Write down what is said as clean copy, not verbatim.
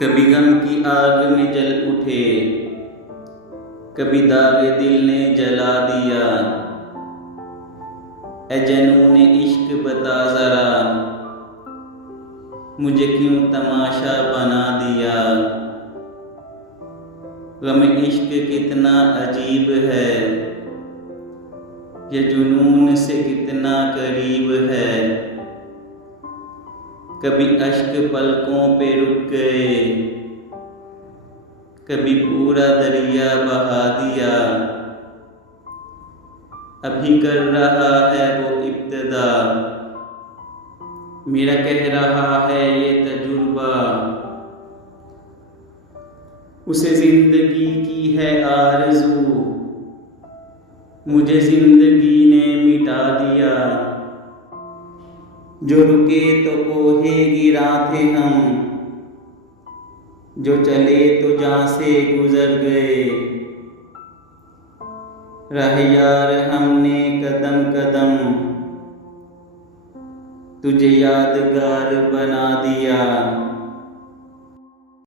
कभी गम की आग में जल उठे, कभी दागे दिल ने जला दिया। ए जनून इश्क बता जरा, मुझे क्यों तमाशा बना दिया। गम इश्क कितना अजीब है, ये जुनून से कितना करीब है। कभी अश्क पलकों पे रुक गए, कभी पूरा दरिया बहा दिया। अभी कर रहा है वो इब्तिदा, मेरा कह रहा है ये तजुर्बा। उसे जिंदगी की है आरज़ू, मुझे जिंदगी ने मिटा दिया। जो रुके तो कोहे गिरा थे हम, जो चले तो जहाँ से गुजर गए। राह यार हमने कदम कदम, तुझे यादगार बना दिया।